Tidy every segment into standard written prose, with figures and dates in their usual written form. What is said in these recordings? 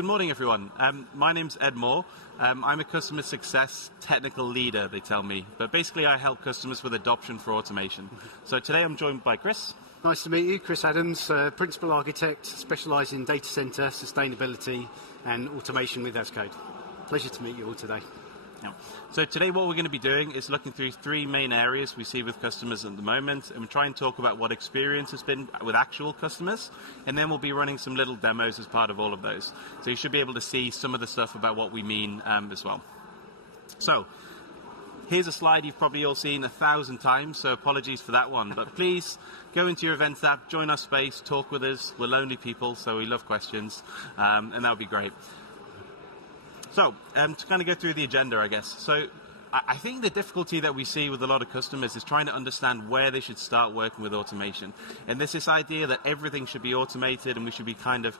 good morning, everyone. My name's Ed Moore. I'm a customer success technical leader, they tell me. But basically, I help customers with adoption for automation. So today I'm joined by Chris. Nice to meet you, Chris Adams, Principal Architect, specialising in data centre, sustainability and automation with Ascode. Pleasure to meet you all today. Yeah. So today what we're going to be doing is looking through three main areas we see with customers at the moment, and we'll try and talk about what experience has been with actual customers, and then we'll be running some little demos as part of all of those. So you should be able to see some of the stuff about what we mean as well. So here's a slide you've probably all seen 1,000 times, so apologies for that one. But please go into your events app, join our space, talk with us. We're lonely people, so we love questions, and that would be great. So, to kind of go through the agenda, I guess. So, I think the difficulty that we see with a lot of customers is trying to understand where they should start working with automation. And there's this idea that everything should be automated and we should be kind of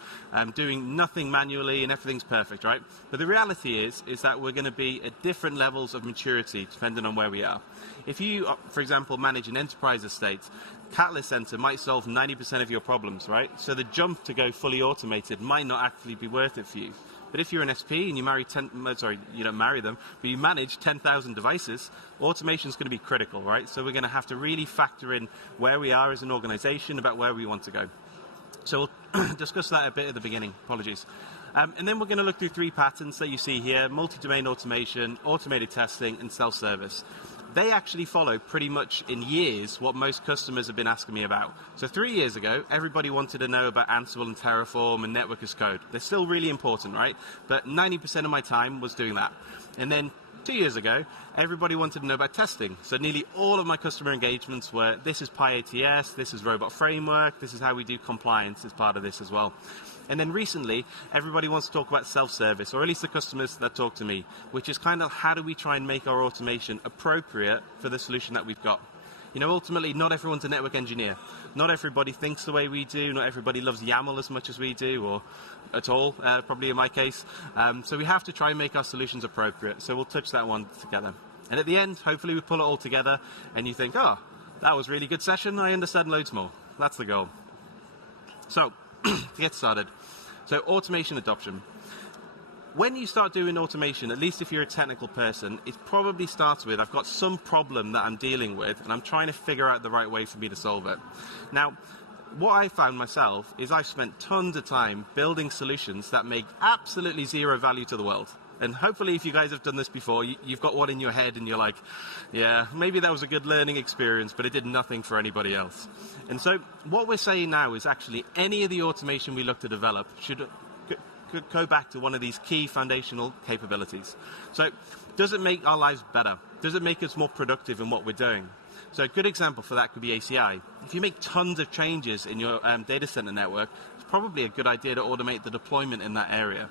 doing nothing manually and everything's perfect, right? But the reality is that we're going to be at different levels of maturity depending on where we are. If you, for example, manage an enterprise estate, Catalyst Center might solve 90% of your problems, right? So the jump to go fully automated might not actually be worth it for you. But if you're an SP and you you don't marry them, but you manage 10,000 devices, automation is going to be critical, right? So we're going to have to really factor in where we are as an organization about where we want to go. So we'll discuss that a bit at the beginning. Apologies. And then we're going to look through three patterns that you see here: multi-domain automation, automated testing, and self-service. They actually follow pretty much in years what most customers have been asking me about. So 3 years ago, everybody wanted to know about Ansible and Terraform and Network as Code. They're still really important, right? But 90% of my time was doing that. And then 2 years ago, everybody wanted to know about testing. So nearly all of my customer engagements were, this is PyATS, this is Robot Framework, this is how we do compliance as part of this as well. And then recently, everybody wants to talk about self-service, or at least the customers that talk to me, which is kind of how do we try and make our automation appropriate for the solution that we've got. You know, ultimately, not everyone's a network engineer. Not everybody thinks the way we do. Not everybody loves YAML as much as we do, or at all, probably in my case. So we have to try and make our solutions appropriate. So we'll touch that one together. And at the end, hopefully we pull it all together, and you think, oh, that was a really good session. I understand loads more. That's the goal. So, to get started. So automation adoption. When you start doing automation, at least if you're a technical person, it probably starts with, I've got some problem that I'm dealing with, and I'm trying to figure out the right way for me to solve it. Now, what I found myself is I've spent tons of time building solutions that make absolutely zero value to the world. And hopefully, if you guys have done this before, you've got one in your head and you're like, yeah, maybe that was a good learning experience, but it did nothing for anybody else. And so what we're saying now is actually any of the automation we look to develop should go back to one of these key foundational capabilities. So does it make our lives better? Does it make us more productive in what we're doing? So a good example for that could be ACI. If you make tons of changes in your data center network, it's probably a good idea to automate the deployment in that area.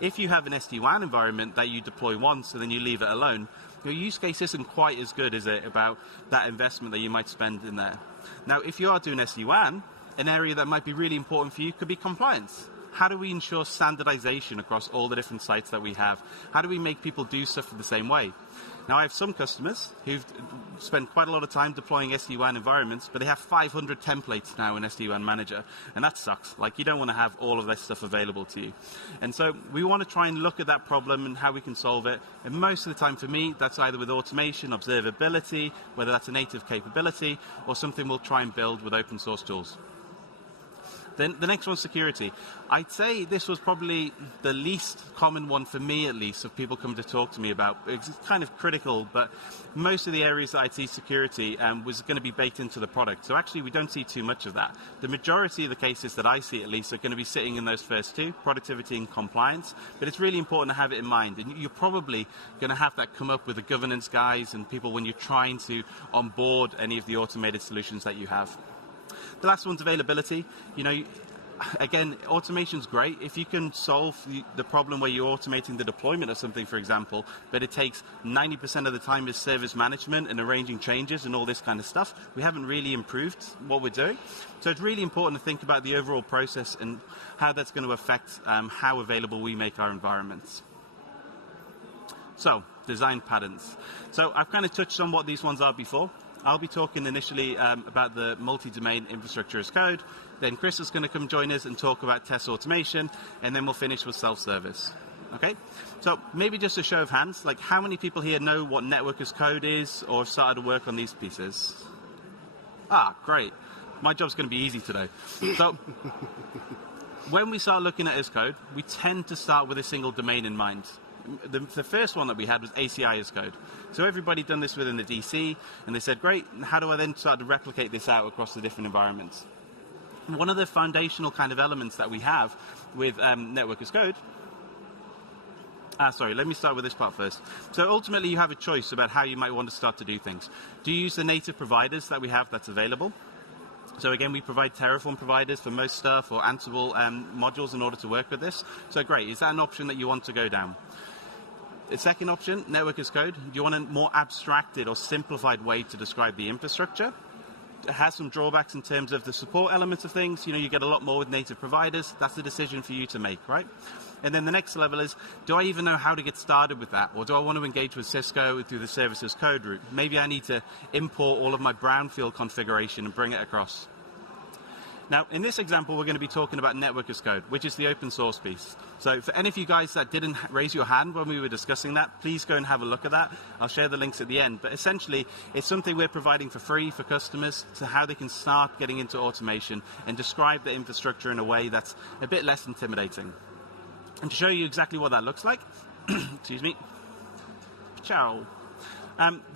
If you have an SD-WAN environment that you deploy once and then you leave it alone, your use case isn't quite as good, is it, about that investment that you might spend in there. Now, if you are doing SD-WAN, an area that might be really important for you could be compliance. How do we ensure standardization across all the different sites that we have? How do we make people do stuff the same way? Now, I have some customers who've spent quite a lot of time deploying SD-WAN environments, but they have 500 templates now in SD-WAN Manager, and that sucks. Like, you don't want to have all of that stuff available to you. And so we want to try and look at that problem and how we can solve it. And most of the time for me, that's either with automation, observability, whether that's a native capability, or something we'll try and build with open source tools. Then the next one's security. I'd say this was probably the least common one for me, at least, of people come to talk to me about. It's kind of critical, but most of the areas that I'd see security was going to be baked into the product. So actually, we don't see too much of that. The majority of the cases that I see, at least, are going to be sitting in those first two, productivity and compliance. But it's really important to have it in mind. And you're probably going to have that come up with the governance guys and people when you're trying to onboard any of the automated solutions that you have. The last one's availability. You know, again, automation's great. If you can solve the problem where you're automating the deployment of something, for example, but it takes 90% of the time is service management and arranging changes and all this kind of stuff, we haven't really improved what we're doing. So it's really important to think about the overall process and how that's going to affect how available we make our environments. So, design patterns. So I've kind of touched on what these ones are before. I'll be talking initially about the multi-domain infrastructure as code. Then Chris is going to come join us and talk about test automation, and then we'll finish with self-service. Okay, so maybe just a show of hands, like how many people here know what network as code is or have started to work on these pieces? Ah, great. My job's going to be easy today. So when we start looking at as code, we tend to start with a single domain in mind. The first one that we had was ACI as code. So everybody done this within the DC, and they said, great, how do I then start to replicate this out across the different environments? And one of the foundational kind of elements that we have with network as code, let me start with this part first. So ultimately you have a choice about how you might want to start to do things. Do you use the native providers that we have that's available? So again, we provide Terraform providers for most stuff, or Ansible modules in order to work with this. So great, is that an option that you want to go down? The second option, network as code. Do you want a more abstracted or simplified way to describe the infrastructure? It has some drawbacks in terms of the support elements of things. You get a lot more with native providers. That's a decision for you to make, right? And then the next level is, do I even know how to get started with that? Or do I want to engage with Cisco through the services code route? Maybe I need to import all of my brownfield configuration and bring it across. Now, in this example, we're going to be talking about network as code, which is the open source piece. So for any of you guys that didn't raise your hand when we were discussing that, please go and have a look at that. I'll share the links at the end. But essentially, it's something we're providing for free for customers to how they can start getting into automation and describe the infrastructure in a way that's a bit less intimidating. And to show you exactly what that looks like, excuse me, ciao.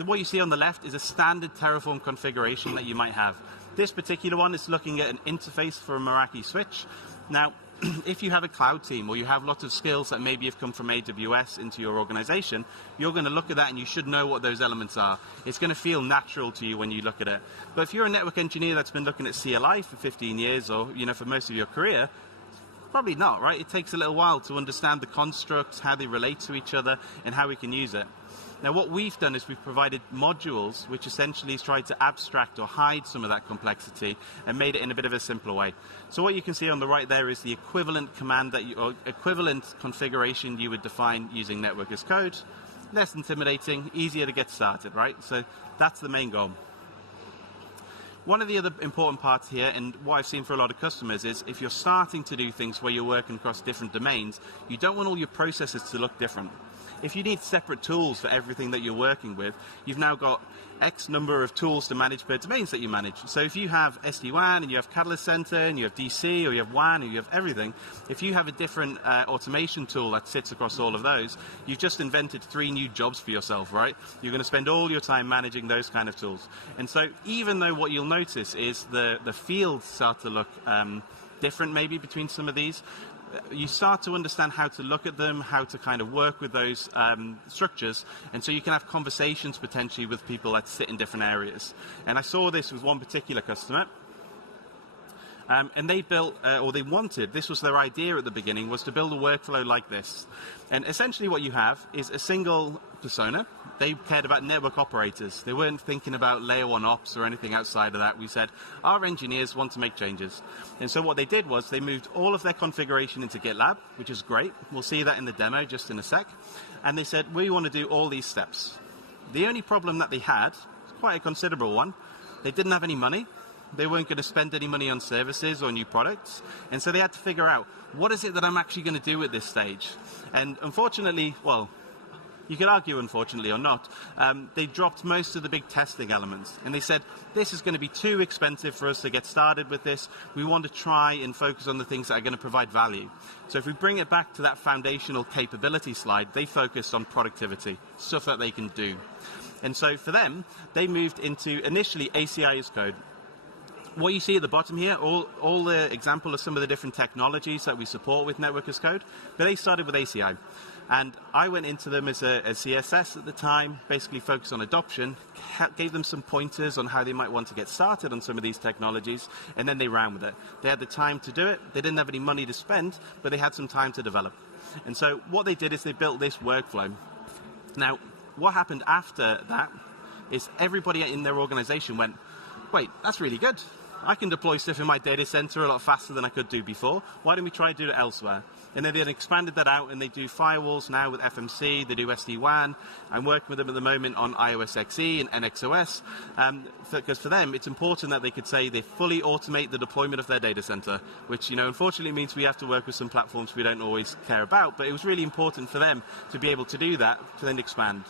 What you see on the left is a standard Terraform configuration that you might have. This particular one is looking at an interface for a Meraki switch. Now, if you have a cloud team or you have lots of skills that maybe have come from AWS into your organization, you're going to look at that and you should know what those elements are. It's going to feel natural to you when you look at it. But if you're a network engineer that's been looking at CLI for 15 years or for most of your career, probably not, right? It takes a little while to understand the constructs, how they relate to each other, and how we can use it. Now, what we've done is we've provided modules which essentially try to abstract or hide some of that complexity and made it in a bit of a simpler way. So what you can see on the right there is the equivalent command or equivalent configuration you would define using network as code. Less intimidating, easier to get started, right? So that's the main goal. One of the other important parts here, and what I've seen for a lot of customers, is if you're starting to do things where you're working across different domains, you don't want all your processes to look different. If you need separate tools for everything that you're working with, you've now got X number of tools to manage per domains that you manage. So if you have SD-WAN and you have Catalyst Center and you have DC or you have WAN or you have everything, if you have a different automation tool that sits across all of those, you've just invented 3 new jobs for yourself, right? You're going to spend all your time managing those kind of tools. And so even though what you'll notice is the fields start to look different maybe between some of these, you start to understand how to look at them, how to kind of work with those structures, and so you can have conversations potentially with people that sit in different areas. And I saw this with one particular customer, and they built, or they wanted, this was their idea at the beginning, was to build a workflow like this. And essentially what you have is a single persona. They cared about network operators. They weren't thinking about layer 1 ops or anything outside of that. We said, our engineers want to make changes. And so what they did was they moved all of their configuration into GitLab, which is great. We'll see that in the demo just in a sec. And they said, we want to do all these steps. The only problem that they had, quite a considerable one, they didn't have any money. They weren't going to spend any money on services or new products. And so they had to figure out, what is it that I'm actually going to do at this stage? And unfortunately, well, you could argue unfortunately or not, they dropped most of the big testing elements. And they said, this is going to be too expensive for us to get started with this. We want to try and focus on the things that are going to provide value. So if we bring it back to that foundational capability slide, they focused on productivity, stuff that they can do. And so for them, they moved into initially ACI as code. What you see at the bottom here, all the example of some of the different technologies that we support with network as code, but they started with ACI. And I went into them as a CSS at the time, basically focused on adoption, gave them some pointers on how they might want to get started on some of these technologies, and then they ran with it. They had the time to do it. They didn't have any money to spend, but they had some time to develop. And so what they did is they built this workflow. Now, what happened after that is everybody in their organization went, wait, that's really good. I can deploy stuff in my data center a lot faster than I could do before. Why don't we try to do it elsewhere? And then they expanded that out, and they do firewalls now with FMC, they do SD-WAN. I'm working with them at the moment on iOS XE and NXOS, because for them, it's important that they could say they fully automate the deployment of their data center, which, unfortunately means we have to work with some platforms we don't always care about, but it was really important for them to be able to do that, to then expand.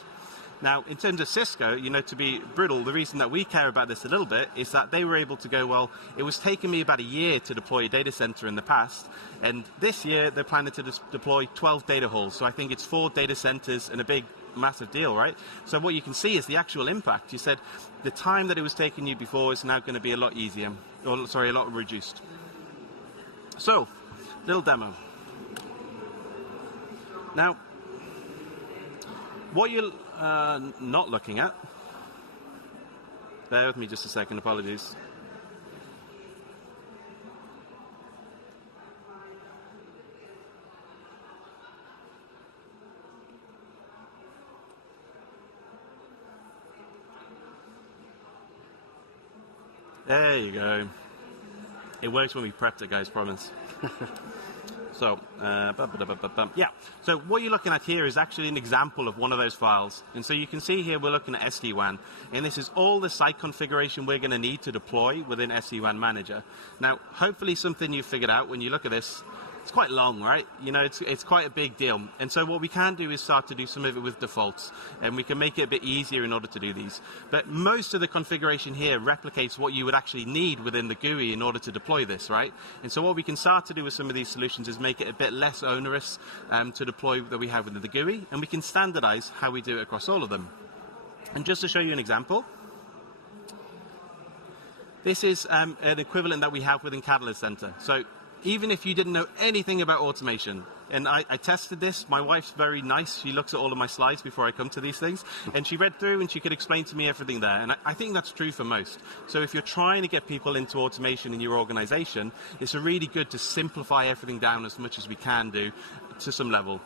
Now, in terms of Cisco, to be brutal, the reason that we care about this a little bit is that they were able to go, well, it was taking me about a year to deploy a data center in the past, and this year they're planning to deploy 12 data halls. So I think it's 4 data centers and a big, massive deal, right? So what you can see is the actual impact. You said the time that it was taking you before is now going to be a lot easier, or sorry, a lot reduced. So, little demo. Now, what you're not looking at, bear with me just a second, apologies. There you go. It works when we prepped it, guys, promise. So, yeah. So what you're looking at here is actually an example of one of those files. And so you can see here we're looking at SD-WAN. And this is all the site configuration we're going to need to deploy within SD-WAN Manager. Now, hopefully something you figured out when you look at this, it's quite long, right? It's quite a big deal. And so what we can do is start to do some of it with defaults. And we can make it a bit easier in order to do these. But most of the configuration here replicates what you would actually need within the GUI in order to deploy this, right? And so what we can start to do with some of these solutions is make it a bit less onerous to deploy that we have within the GUI. And we can standardize how we do it across all of them. And just to show you an example, this is an equivalent that we have within Catalyst Center. So even if you didn't know anything about automation, and I tested this, my wife's very nice, she looks at all of my slides before I come to these things, and she read through and she could explain to me everything there, and I think that's true for most. So if you're trying to get people into automation in your organization, it's really good to simplify everything down as much as we can do to some level.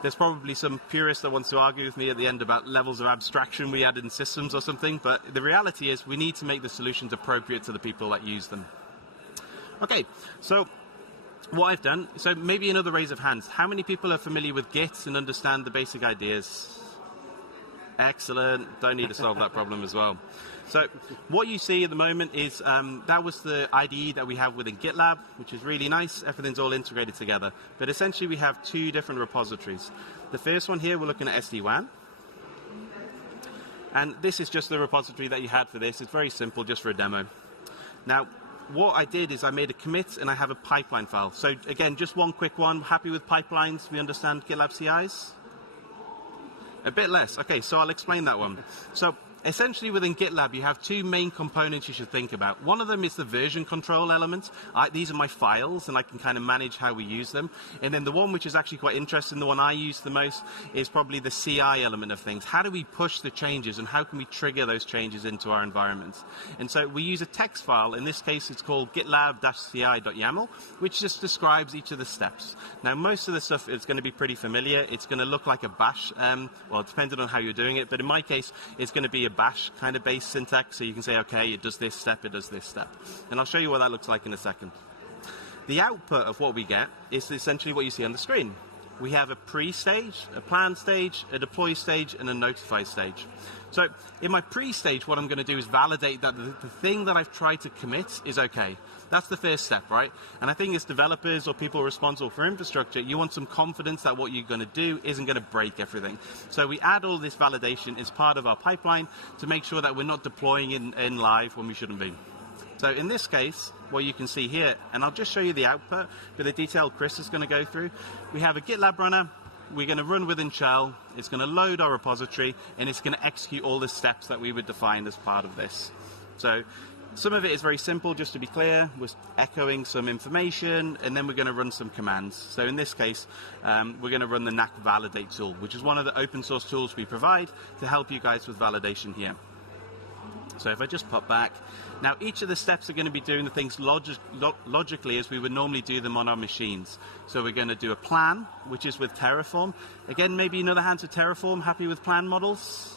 There's probably some purist that wants to argue with me at the end about levels of abstraction we added in systems or something, but the reality is we need to make the solutions appropriate to the people that use them. Okay, so what I've done, so maybe another raise of hands. How many people are familiar with Git and understand the basic ideas? Excellent. Don't need to solve that problem as well. So what you see at the moment is that was the IDE that we have within GitLab, which is really nice. Everything's all integrated together. But essentially we have 2 different repositories. The first one here, we're looking at SD-WAN. And this is just the repository that you had for this. It's very simple, just for a demo. Now, what I did is I made a commit and I have a pipeline file. So again, just one quick one. Happy with pipelines? We understand GitLab CIs? A bit less. Okay, so I'll explain that one. So essentially within GitLab, you have 2 main components you should think about. One of them is the version control element. These are my files, and I can kind of manage how we use them. And then the one which is actually quite interesting, the one I use the most, is probably the CI element of things. How do we push the changes, and how can we trigger those changes into our environments? And so we use a text file. In this case, it's called gitlab-ci.yaml, which just describes each of the steps. Now, most of the stuff is going to be pretty familiar. It's going to look like a bash. Well, depending on how you're doing it, but in my case, it's going to be a bash kind of base syntax, so you can say, okay, it does this step, it does this step. And I'll show you what that looks like in a second. The output of what we get is essentially what you see on the screen. We have a pre-stage, a plan stage, a deploy stage, and a notify stage. So in my pre-stage, what I'm going to do is validate that the thing that I've tried to commit is okay. That's the first step, right? And I think as developers or people responsible for infrastructure, you want some confidence that what you're going to do isn't going to break everything. So we add all this validation as part of our pipeline to make sure that we're not deploying in live when we shouldn't be. So in this case, what you can see here, and I'll just show you the output for the detail Chris is going to go through. We have a GitLab runner. We're going to run within shell. It's going to load our repository, and it's going to execute all the steps that we would define as part of this. So some of it is very simple, just to be clear. We're echoing some information, and then we're going to run some commands. So in this case, we're going to run the NAC validate tool, which is one of the open source tools we provide to help you guys with validation here. So if I just pop back, now each of the steps are going to be doing the things logically as we would normally do them on our machines. So we're going to do a plan, which is with Terraform. Again, maybe another hand to Terraform. Happy with plan models?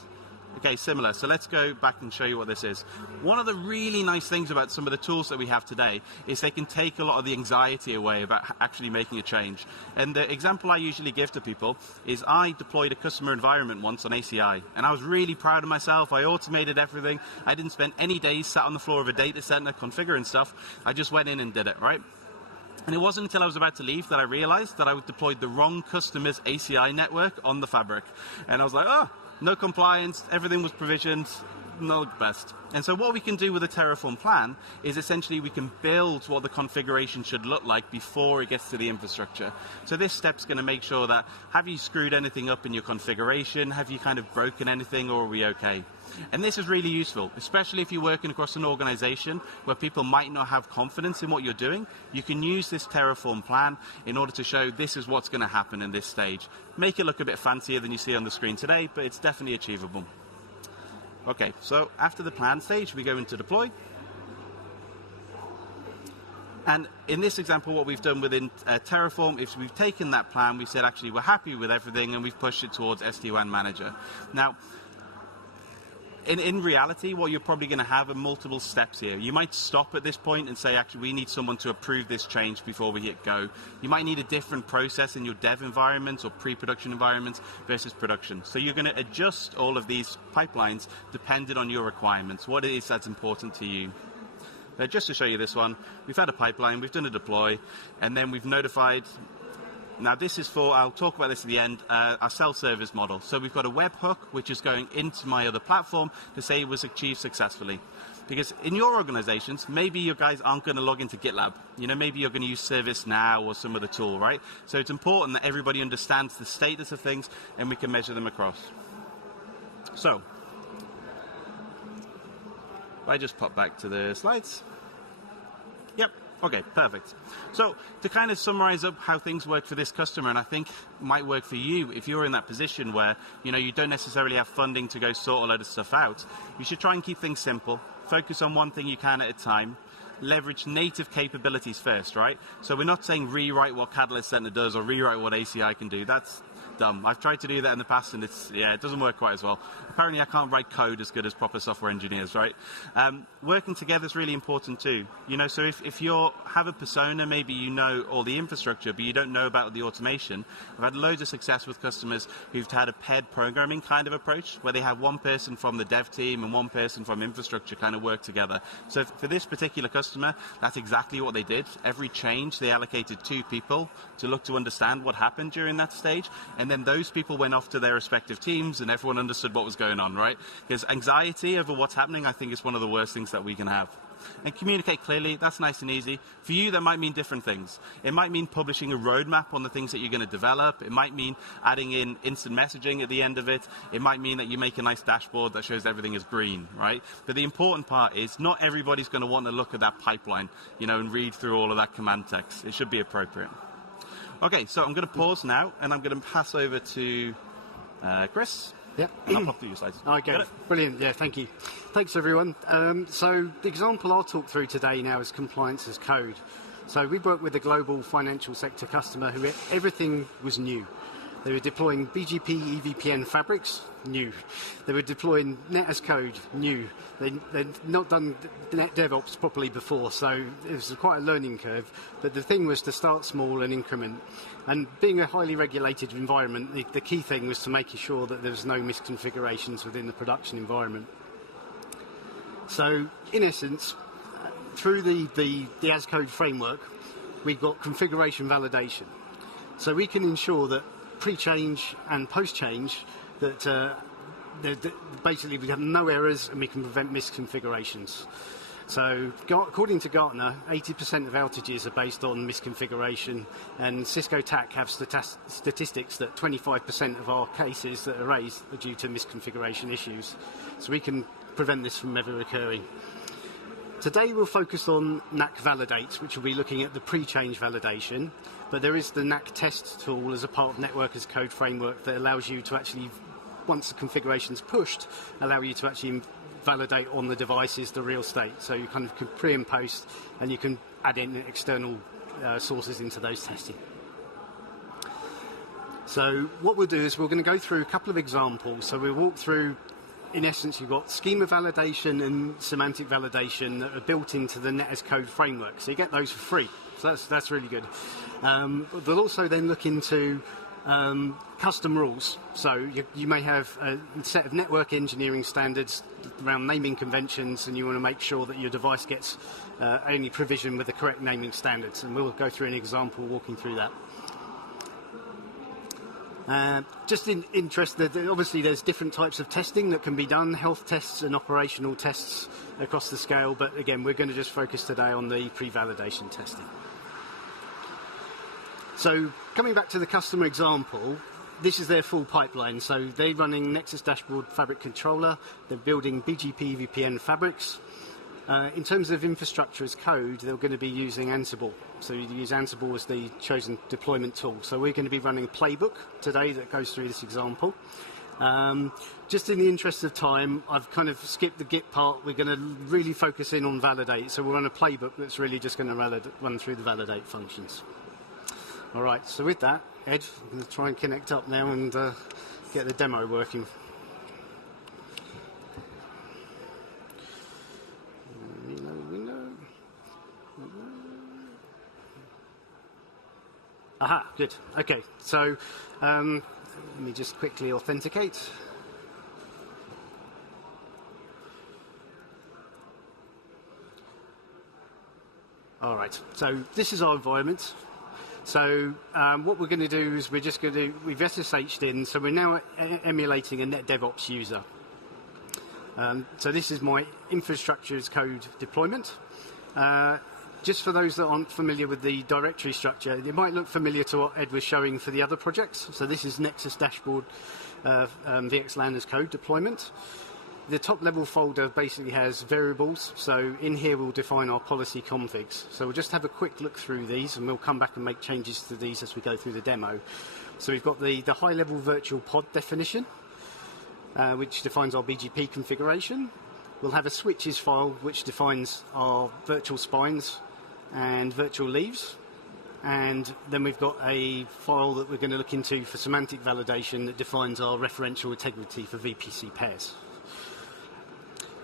Okay, similar. So let's go back and show you what this is. One of the really nice things about some of the tools that we have today is they can take a lot of the anxiety away about actually making a change. And the example I usually give to people is I deployed a customer environment once on ACI, and I was really proud of myself. I automated everything. I didn't spend any days sat on the floor of a data center configuring stuff. I just went in and did it, right? And it wasn't until I was about to leave that I realized that I deployed the wrong customer's ACI network on the fabric. And I was like, oh, no compliance, everything was provisioned, not the best. And so what we can do with a Terraform plan is essentially we can build what the configuration should look like before it gets to the infrastructure. So this step's going to make sure that, have you screwed anything up in your configuration? Have you kind of broken anything, or are we okay? And this is really useful, especially if you're working across an organization where people might not have confidence in what you're doing. You can use this Terraform plan in order to show this is what's going to happen in this stage. Make it look a bit fancier than you see on the screen today, but it's definitely achievable. Okay, so after the plan stage, we go into deploy. And in this example, what we've done within Terraform is we've taken that plan, we said actually we're happy with everything, and we've pushed it towards SD-WAN Manager. Now, in reality, what you're probably going to have are multiple steps here. You might stop at this point and say, actually, we need someone to approve this change before we hit go. You might need a different process in your dev environment or pre-production environment versus production. So you're going to adjust all of these pipelines depending on your requirements, what it is that's important to you. Just to show you this one, we've had a pipeline, we've done a deploy, and then we've notified. Now this is for, I'll talk about this at the end, our self-service model. So we've got a webhook which is going into my other platform to say it was achieved successfully. Because in your organizations, maybe you guys aren't going to log into GitLab. You know, maybe you're going to use ServiceNow or some other tool, right? So it's important that everybody understands the status of things and we can measure them across. So, if I just pop back to the slides. Yep. Okay, perfect. So to kind of summarize up how things work for this customer, and I think might work for you if you're in that position where you don't necessarily have funding to go sort a load of stuff out, you should try and keep things simple. Focus on one thing you can at a time. Leverage native capabilities first, right? So we're not saying rewrite what Catalyst Center does or rewrite what ACI can do. That's dumb. I've tried to do that in the past and it doesn't work quite as well. Apparently I can't write code as good as proper software engineers, right? Working together is really important too. So if you have a persona, maybe you know all the infrastructure, but you don't know about the automation. I've had loads of success with customers who've had a paired programming kind of approach, where they have one person from the dev team and one person from infrastructure kind of work together. So for this particular customer, that's exactly what they did. Every change, they allocated 2 people to look to understand what happened during that stage. And then those people went off to their respective teams and everyone understood what was going on, right? Because anxiety over what's happening, I think, is one of the worst things that we can have. And communicate clearly, that's nice and easy. For you, that might mean different things. It might mean publishing a roadmap on the things that you're going to develop. It might mean adding in instant messaging at the end of it. It might mean that you make a nice dashboard that shows everything is green, right? But the important part is not everybody's going to want to look at that pipeline, and read through all of that command text. It should be appropriate. Okay, so I'm going to pause now, and I'm going to pass over to Chris. Yep. And I'll pop through your slides. Okay, brilliant. Yeah, thank you. Thanks, everyone. So the example I'll talk through today now is compliance as code. So we worked with a global financial sector customer who everything was new. They were deploying BGP EVPN fabrics, new. They were deploying Net as code, new. They'd not done Net DevOps properly before, so it was quite a learning curve. But the thing was to start small and increment. And being a highly regulated environment, the key thing was to making sure that there was no misconfigurations within the production environment. So, in essence, through the as code framework, we've got configuration validation. So we can ensure that pre-change and post-change that basically we have no errors and we can prevent misconfigurations. So according to Gartner, 80% of outages are based on misconfiguration, and Cisco TAC have statistics that 25% of our cases that are raised are due to misconfiguration issues. So we can prevent this from ever occurring. Today we'll focus on NAC Validate, which will be looking at the pre-change validation, but there is the NAC Test tool as a part of Network as Code framework that allows you to actually, once the configuration is pushed, allow you to actually validate on the devices the real state. So you kind of can pre and post, and you can add in external sources into those testing. So what we'll do is we're going to go through a couple of examples. So we'll walk through in essence, you've got schema validation and semantic validation that are built into the Net as Code framework. So you get those for free. So that's really good. They'll also then look into custom rules. So you may have a set of network engineering standards around naming conventions, and you want to make sure that your device gets only provisioned with the correct naming standards. And we'll go through an example walking through that. Just in interest, obviously there's different types of testing that can be done, health tests and operational tests across the scale, but again, we're going to just focus today on the pre-validation testing. So coming back to the customer example, this is their full pipeline. So they're running Nexus Dashboard Fabric Controller, they're building BGP VPN fabrics. In terms of infrastructure as code, they're going to be using Ansible. So you use Ansible as the chosen deployment tool. So we're going to be running a playbook today that goes through this example. Just in the interest of time, I've kind of skipped the Git part. We're going to really focus in on validate. So we'll run a playbook that's really just going to run through the validate functions. All right, so with that, Ed, I'm going to try and connect up now and get the demo working. Aha, good. Okay, so let me just quickly authenticate. All right, so this is our environment. So what we're going to do is we've SSH'd in, so we're now emulating a NetDevOps user. So this is my infrastructure as code deployment. Just for those that aren't familiar with the directory structure, it might look familiar to what Ed was showing for the other projects. So this is Nexus Dashboard VXLAN as code deployment. The top level folder basically has variables. So in here we'll define our policy configs. So we'll just have a quick look through these and we'll come back and make changes to these as we go through the demo. So we've got the high level virtual pod definition, which defines our BGP configuration. We'll have a switches file which defines our virtual spines and virtual leaves, and then we've got a file that we're going to look into for semantic validation that defines our referential integrity for VPC pairs.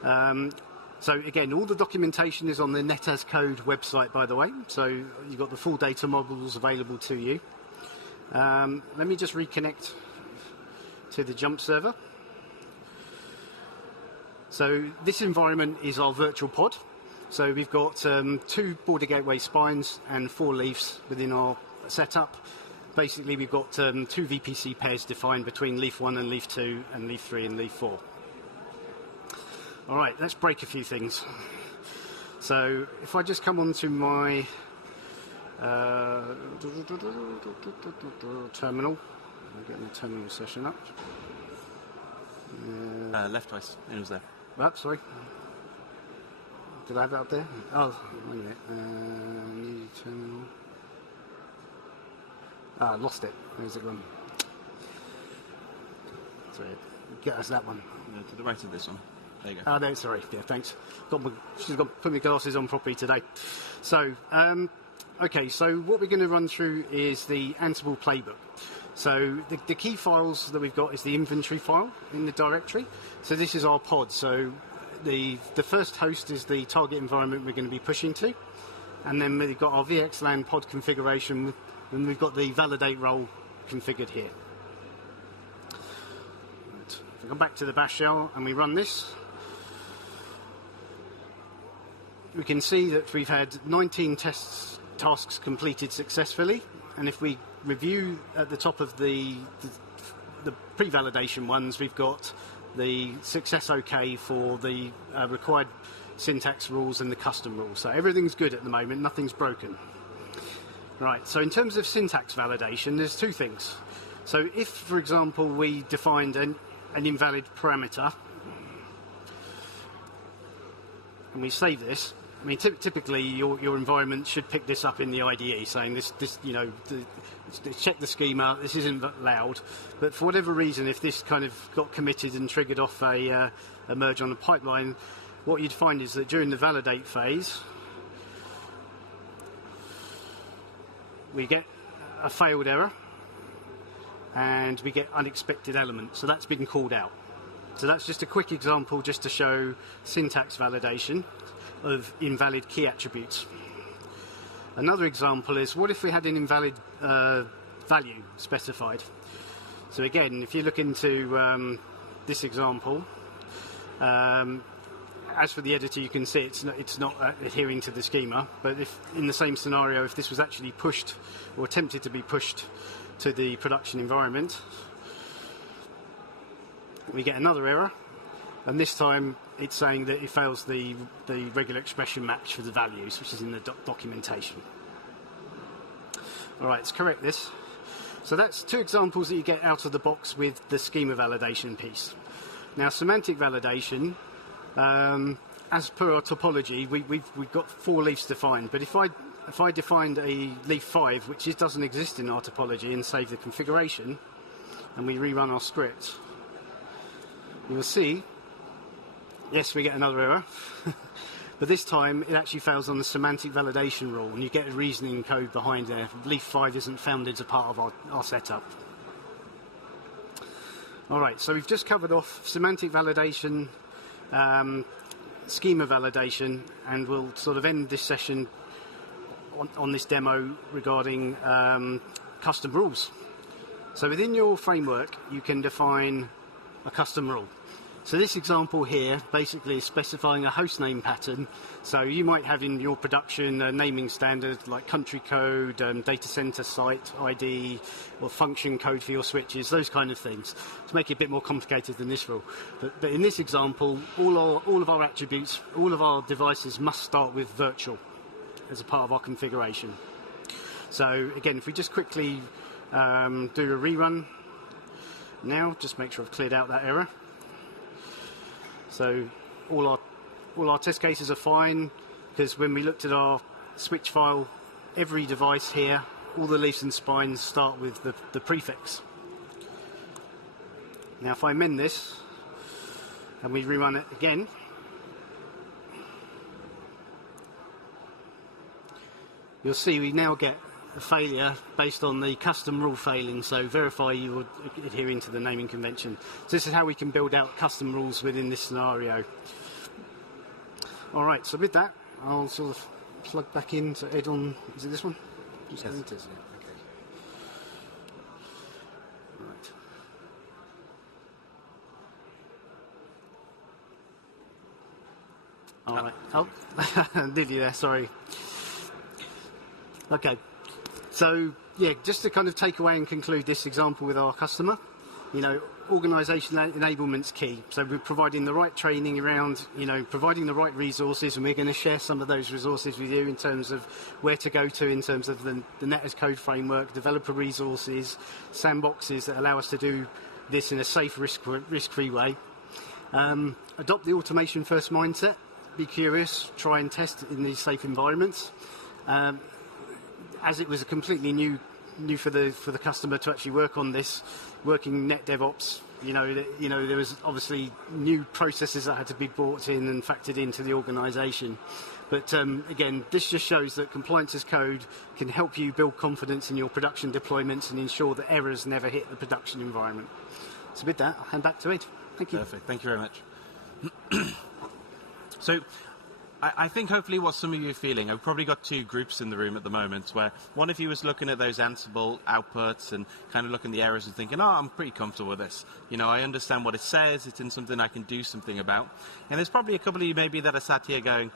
So again, all the documentation is on the Net as Code website, by the way, so you've got the full data models available to you. Let me just reconnect to the jump server. So this environment is our virtual pod. So we've got 2 border gateway spines and 4 leafs within our setup. Basically, we've got 2 VPC pairs defined between leaf 1 and leaf 2 and leaf 3 and leaf 4. All right, let's break a few things. So if I just come on to my terminal, I'm getting the terminal session up. Left twice, it was there. Oh, sorry. Did I have it up there? Oh, wait a minute. New terminal. Ah, lost it. Where's it gone? Sorry, get us that one. No, to the right of this one. There you go. Oh, no, sorry. Yeah, thanks. She's got to put my glasses on properly today. So, okay, so what we're going to run through is the Ansible playbook. So the key files that we've got is the inventory file in the directory. So this is our pod. So the first host is the target environment we're going to be pushing to. And then we've got our VXLAN pod configuration, and we've got the validate role configured here. Right. If we go back to the bash shell and we run this, we can see that we've had 19 tasks completed successfully. And if we review at the top of the pre-validation ones, we've got the success OK for the required syntax rules and the custom rules. So everything's good at the moment, nothing's broken. Right, so in terms of syntax validation, there's 2 things. So if, for example, we defined an invalid parameter, and we save this, I mean, typically your environment should pick this up in the IDE, saying this you know, check the schema, this isn't allowed. But for whatever reason, if this kind of got committed and triggered off a merge on the pipeline, what you'd find is that during the validate phase, we get a failed error, and we get unexpected elements. So that's been called out. So that's just a quick example just to show syntax validation of invalid key attributes. Another example is, what if we had an invalid value specified? So again, if you look into this example, as for the editor, you can see it's not adhering to the schema, but if in the same scenario, if this was actually pushed or attempted to be pushed to the production environment, we get another error, and this time it's saying that it fails the regular expression match for the values, which is in the documentation. All right, let's correct this. So that's two examples that you get out of the box with the schema validation piece. Now, semantic validation, as per our topology, we've got 4 leaves defined, but if I defined a leaf 5, which doesn't exist in our topology, and save the configuration, and we rerun our script, you'll see, yes, we get another error, but this time it actually fails on the semantic validation rule, and you get a reasoning code behind there. Leaf 5 isn't found as a part of our setup. All right, so we've just covered off semantic validation, schema validation, and we'll sort of end this session on this demo regarding custom rules. So within your framework, you can define a custom rule. So this example here basically is specifying a host name pattern. So you might have in your production a naming standard like country code, data center site ID, or function code for your switches, those kind of things, to make it a bit more complicated than this rule. But in this example, all of our attributes, all of our devices must start with virtual as a part of our configuration. So again, if we just quickly do a rerun now, just make sure I've cleared out that error. So all our test cases are fine, because when we looked at our switch file, every device here, all the leaves and spines start with the prefix. Now if I amend this and we rerun it again, you'll see we now get a failure based on the custom rule failing, so verify you are adhering to the naming convention. So this is how we can build out custom rules within this scenario. All right, so with that, I'll sort of plug back in to Ed on, is it this one? Yes, it is, yeah. Okay. Right. All right. Oh, nearly there, sorry. Okay. So, yeah, just to kind of take away and conclude this example with our customer, organisation enablement's key. So we're providing the right training around, providing the right resources, and we're going to share some of those resources with you in terms of where to go to in terms of the Net as Code framework, developer resources, sandboxes that allow us to do this in a safe, risk-free way. Adopt the automation first mindset. Be curious, try and test in these safe environments. As it was a completely new for the customer to actually work on this, working Net DevOps, there was obviously new processes that had to be brought in and factored into the organisation. But again, this just shows that compliance as code can help you build confidence in your production deployments and ensure that errors never hit the production environment. So with that, I'll hand back to Ed. Thank you. Perfect. Thank you very much. So, I think hopefully what some of you are feeling, I've probably got 2 groups in the room at the moment, where one of you is looking at those Ansible outputs and kind of looking at the errors and thinking, I'm pretty comfortable with this. I understand what it says, it's in something I can do something about. And there's probably a couple of you maybe that are sat here going,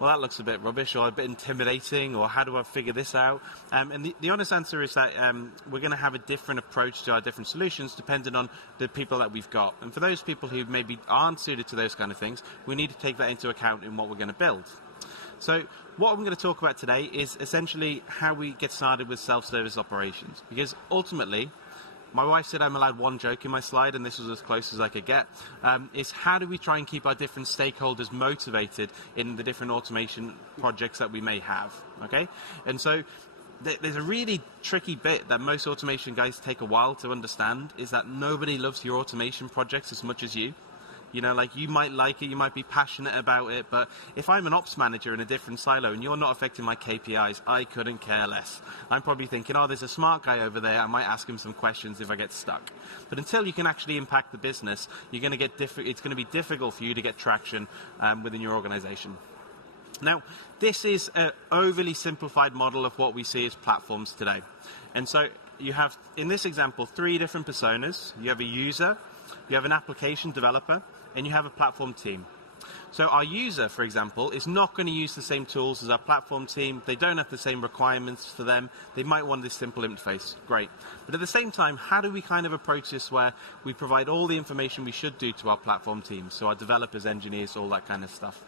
well, that looks a bit rubbish or a bit intimidating, or how do I figure this out? And the honest answer is that we're going to have a different approach to our different solutions depending on the people that we've got. And for those people who maybe aren't suited to those kind of things, we need to take that into account in what we're going to build. So what I'm going to talk about today is essentially how we get started with self-service operations. Because ultimately, my wife said I'm allowed 1 joke in my slide, and this was as close as I could get, is how do we try and keep our different stakeholders motivated in the different automation projects that we may have, okay? And so there's a really tricky bit that most automation guys take a while to understand, is that nobody loves your automation projects as much as you. You know, like you might like it, you might be passionate about it, but if I'm an ops manager in a different silo and you're not affecting my KPIs, I couldn't care less. I'm probably thinking, oh, there's a smart guy over there, I might ask him some questions if I get stuck. But until you can actually impact the business, you're going to get it's going to be difficult for you to get traction within your organization. Now, this is an overly simplified model of what we see as platforms today. And so you have, in this example, 3 different personas. You have a user, you have an application developer, and you have a platform team. So our user, for example, is not going to use the same tools as our platform team. They don't have the same requirements for them. They might want this simple interface. Great. But at the same time, how do we kind of approach this where we provide all the information we should do to our platform team, so our developers, engineers, all that kind of stuff?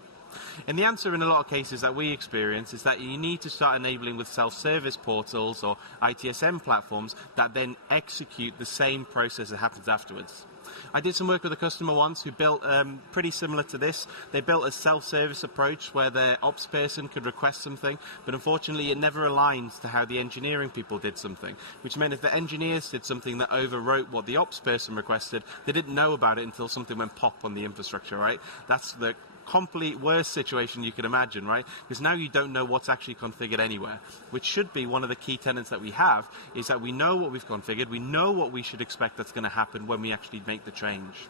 And the answer in a lot of cases that we experience is that you need to start enabling with self-service portals or ITSM platforms that then execute the same process that happens afterwards. I did some work with a customer once who built pretty similar to this. They built a self-service approach where their ops person could request something, but unfortunately it never aligned to how the engineering people did something, which meant if the engineers did something that overwrote what the ops person requested, they didn't know about it until something went pop on the infrastructure, right? That's the complete worst situation you can imagine, right? Because now you don't know what's actually configured anywhere, which should be one of the key tenets that we have, is that we know what we've configured, we know what we should expect that's going to happen when we actually make the change.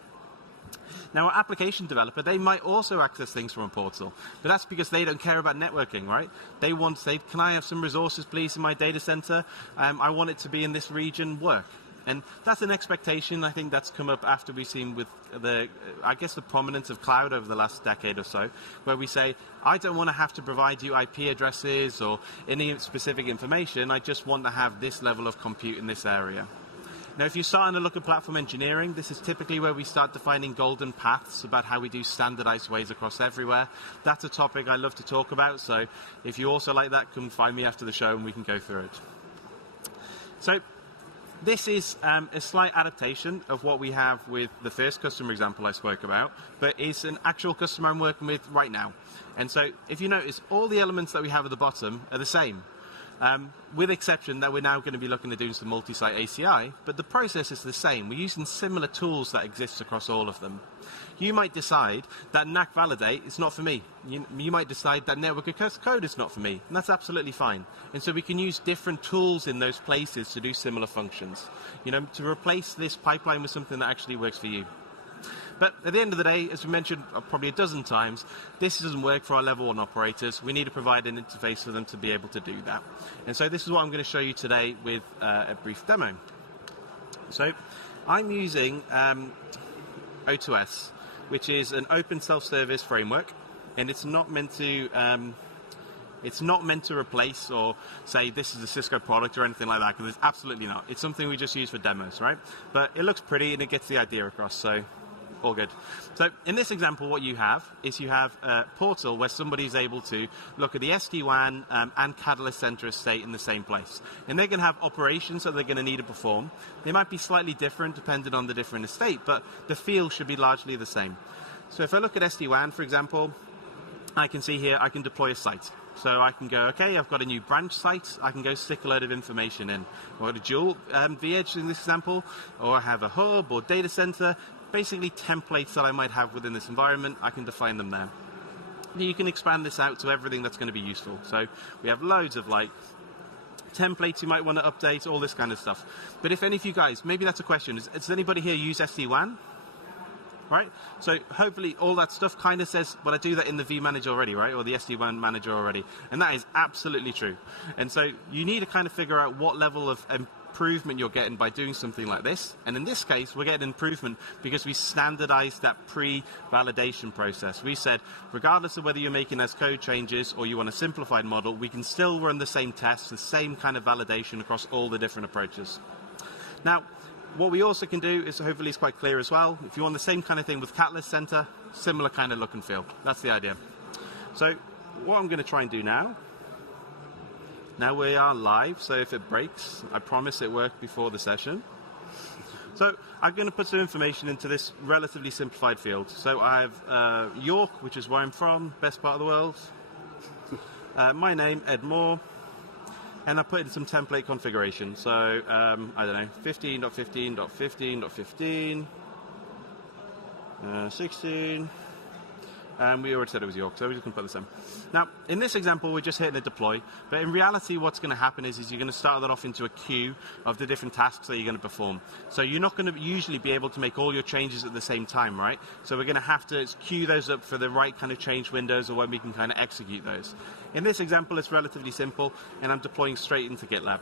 Now, our application developer, they might also access things from a portal, but that's because they don't care about networking, right? They want to say, can I have some resources, please, in my data center? I want it to be in this region, work. And that's an expectation, I think, that's come up after we've seen with the prominence of cloud over the last decade or so, where we say, I don't want to have to provide you IP addresses or any specific information, I just want to have this level of compute in this area. Now, if you're starting to look at platform engineering, this is typically where we start defining golden paths about how we do standardized ways across everywhere. That's a topic I love to talk about, so if you also like that, come find me after the show and we can go through it. So, this is a slight adaptation of what we have with the first customer example I spoke about, but it's an actual customer I'm working with right now. And so if you notice, all the elements that we have at the bottom are the same, with exception that we're now going to be looking at doing some multi-site ACI, but the process is the same. We're using similar tools that exist across all of them. You might decide that NAC Validate is not for me. You might decide that Network as Code is not for me, and that's absolutely fine. And so we can use different tools in those places to do similar functions, to replace this pipeline with something that actually works for you. But at the end of the day, as we mentioned probably a dozen times, this doesn't work for our level 1 operators. We need to provide an interface for them to be able to do that. And so this is what I'm going to show you today with a brief demo. So I'm using O2S, which is an open self-service framework, and it's not meant to replace or say this is a Cisco product or anything like that, because it's absolutely not. It's something we just use for demos, right? But it looks pretty and it gets the idea across, so all good. So in this example, what you have is you have a portal where somebody's able to look at the SD-WAN and Catalyst Center estate in the same place. And they're going to have operations that they're going to need to perform. They might be slightly different depending on the different estate, but the feel should be largely the same. So if I look at SD-WAN, for example, I can see here I can deploy a site. So I can go, okay, I've got a new branch site. I can go stick a load of information in. Or a dual vEdge in this example, or I have a hub or data center. Basically templates that I might have within this environment, I can define them there. You can expand this out to everything that's going to be useful. So we have loads of templates you might want to update, all this kind of stuff. But if any of you guys, maybe that's a question, does anybody here use SD-WAN? Right? So hopefully all that stuff kind of says, well, I do that in the vManager already, right? Or the SD-WAN manager already. And that is absolutely true. And so you need to kind of figure out what level of improvement you're getting by doing something like this. And in this case, we're getting improvement because we standardized that pre-validation process. We said, regardless of whether you're making as code changes or you want a simplified model, we can still run the same tests, the same kind of validation across all the different approaches. Now, what we also can do is, hopefully it's quite clear as well, if you want the same kind of thing with Catalyst Center, similar kind of look and feel. That's the idea. So what I'm going to try and do now we are live, so if it breaks, I promise it worked before the session. So I'm going to put some information into this relatively simplified field. So I have York, which is where I'm from, best part of the world. My name, Ed Moore. And I put in some template configuration. So, I don't know, 15.15.15.15. 16. And we already said it was York, so we're just going to put this in. Now, in this example, we're just hitting a deploy, but in reality, what's going to happen is you're going to start that off into a queue of the different tasks that you're going to perform. So you're not going to usually be able to make all your changes at the same time, right? So we're going to have to queue those up for the right kind of change windows or when we can kind of execute those. In this example, it's relatively simple, and I'm deploying straight into GitLab.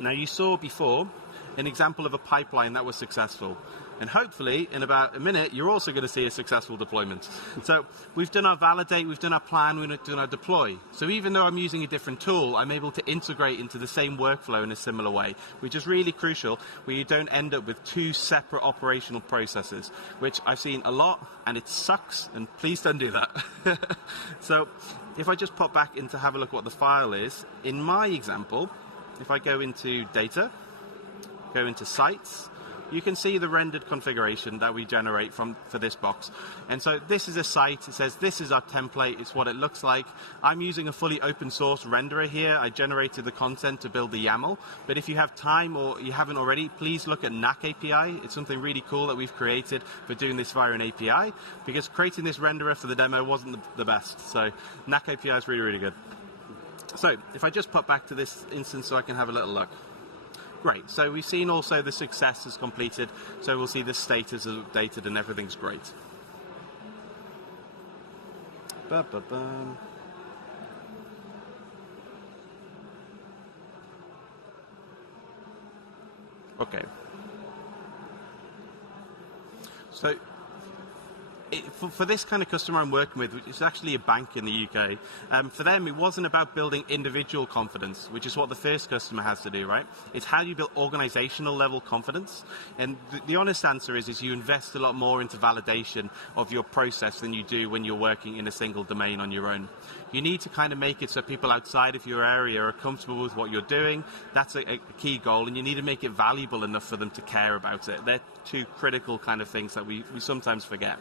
Now, you saw before an example of a pipeline that was successful. And hopefully, in about a minute, you're also going to see a successful deployment. So we've done our validate, we've done our plan, we've done our deploy. So even though I'm using a different tool, I'm able to integrate into the same workflow in a similar way, which is really crucial, where you don't end up with two separate operational processes, which I've seen a lot, and it sucks, and please don't do that. So if I just pop back in to have a look what the file is, in my example, if I go into data, go into sites, you can see the rendered configuration that we generate for this box. And so this is a site. It says this is our template. It's what it looks like. I'm using a fully open source renderer here. I generated the content to build the YAML. But if you have time or you haven't already, please look at NAC API. It's something really cool that we've created for doing this via an API, because creating this renderer for the demo wasn't the best. So NAC API is really, really good. So if I just pop back to this instance so I can have a little look. Great, so we've seen also the success is completed, so we'll see the status is updated and everything's great. Okay. So, for this kind of customer I'm working with, which is actually a bank in the UK, for them it wasn't about building individual confidence, which is what the first customer has to do, right? It's how you build organizational level confidence. And the honest answer is you invest a lot more into validation of your process than you do when you're working in a single domain on your own. You need to kind of make it so people outside of your area are comfortable with what you're doing. That's a key goal, and you need to make it valuable enough for them to care about it. They're two critical kind of things that we sometimes forget.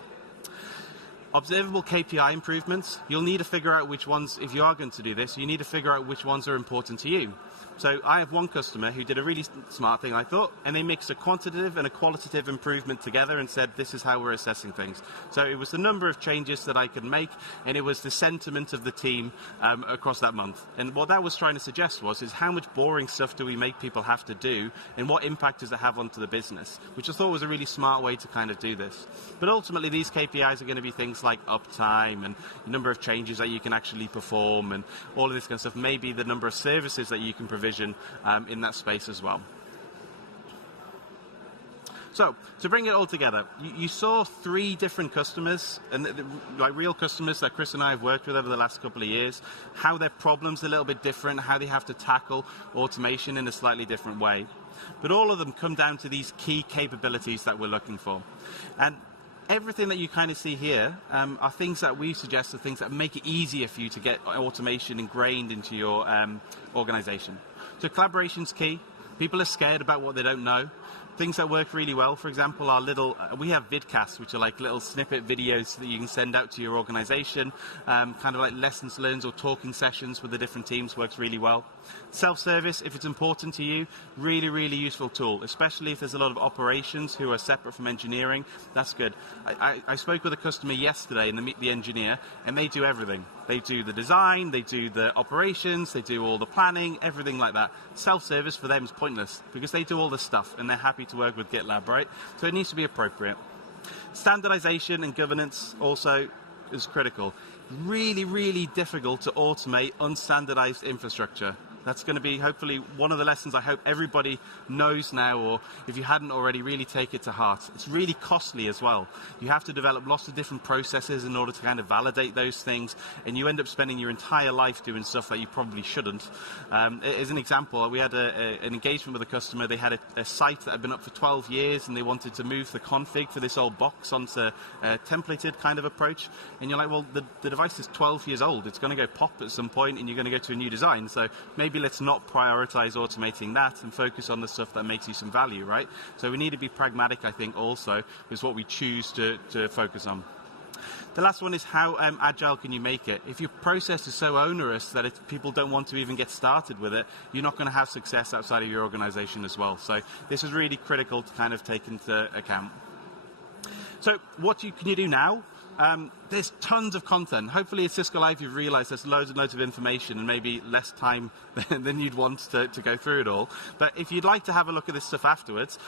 Observable KPI improvements, you'll need to figure out which ones, if you are going to do this, you need to figure out which ones are important to you. So I have one customer who did a really smart thing, I thought, and they mixed a quantitative and a qualitative improvement together and said, this is how we're assessing things. So it was the number of changes that I could make, and it was the sentiment of the team across that month. And what that was trying to suggest is how much boring stuff do we make people have to do, and what impact does it have onto the business, which I thought was a really smart way to kind of do this. But ultimately, these KPIs are going to be things like uptime and the number of changes that you can actually perform and all of this kind of stuff, maybe the number of services that you can provision in that space as well. So, to bring it all together, you saw three different customers, and like real customers that Chris and I have worked with over the last couple of years, how their problems are a little bit different, how they have to tackle automation in a slightly different way. But all of them come down to these key capabilities that we're looking for. And everything that you kind of see here are things that we suggest are things that make it easier for you to get automation ingrained into your organization. So collaboration's key. People are scared about what they don't know. Things that work really well, for example, are we have vidcasts, which are like little snippet videos that you can send out to your organization, kind of like lessons learned or talking sessions with the different teams works really well. Self-service, if it's important to you, really, really useful tool, especially if there's a lot of operations who are separate from engineering. That's good. I spoke with a customer yesterday and they meet the engineer, and they do everything. They do the design, they do the operations, they do all the planning, everything like that. Self-service for them is pointless because they do all the stuff and they're happy to work with GitLab, right? So it needs to be appropriate. Standardization and governance also is critical. Really, really difficult to automate unstandardized infrastructure. That's going to be hopefully one of the lessons I hope everybody knows now, or if you hadn't already, really take it to heart. It's really costly as well. You have to develop lots of different processes in order to kind of validate those things, and you end up spending your entire life doing stuff that you probably shouldn't. As an example, we had an engagement with a customer. They had a site that had been up for 12 years, and they wanted to move the config for this old box onto a templated kind of approach. And you're like, well, the device is 12 years old. It's going to go pop at some point, and you're going to go to a new design. So maybe let's not prioritize automating that and focus on the stuff that makes you some value, right? So we need to be pragmatic, I think, also, is what we choose to focus on. The last one is how agile can you make it? If your process is so onerous that people don't want to even get started with it, you're not going to have success outside of your organization as well. So this is really critical to kind of take into account. So what can you do now? There's tons of content. Hopefully at Cisco Live you've realized there's loads and loads of information and maybe less time than you'd want to go through it all. But if you'd like to have a look at this stuff afterwards,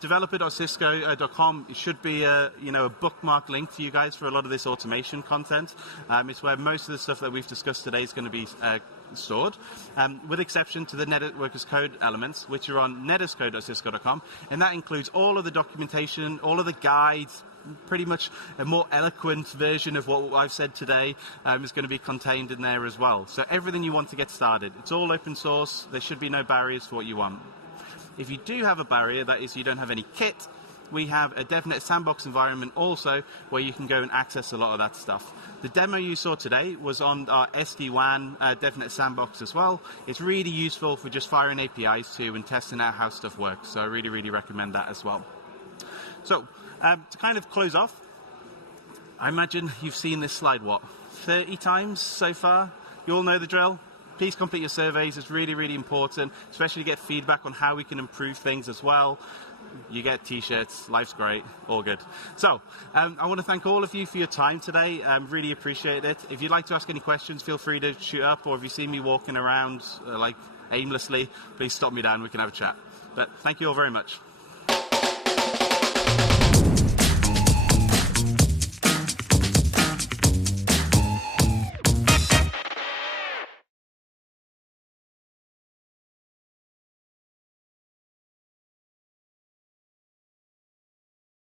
developer.cisco.com should be a bookmark link to you guys for a lot of this automation content. It's where most of the stuff that we've discussed today is going to be stored, with exception to the Network as Code elements, which are on netascode.cisco.com, and that includes all of the documentation, all of the guides, pretty much a more eloquent version of what I've said today is going to be contained in there as well. So everything you want to get started, it's all open source. There should be no barriers for what you want. If you do have a barrier, that is you don't have any kit, we have a DevNet Sandbox environment also where you can go and access a lot of that stuff. The demo you saw today was on our SD-WAN DevNet Sandbox as well. It's really useful for just firing APIs to and testing out how stuff works. So I really, really recommend that as well. So to kind of close off, I imagine you've seen this slide, 30 times so far? You all know the drill? Please complete your surveys. It's really, really important, especially to get feedback on how we can improve things as well. You get T-shirts. Life's great. All good. So I want to thank all of you for your time today. Really appreciate it. If you'd like to ask any questions, feel free to shoot up, or if you see me walking around aimlessly, please stop me down. We can have a chat. But thank you all very much.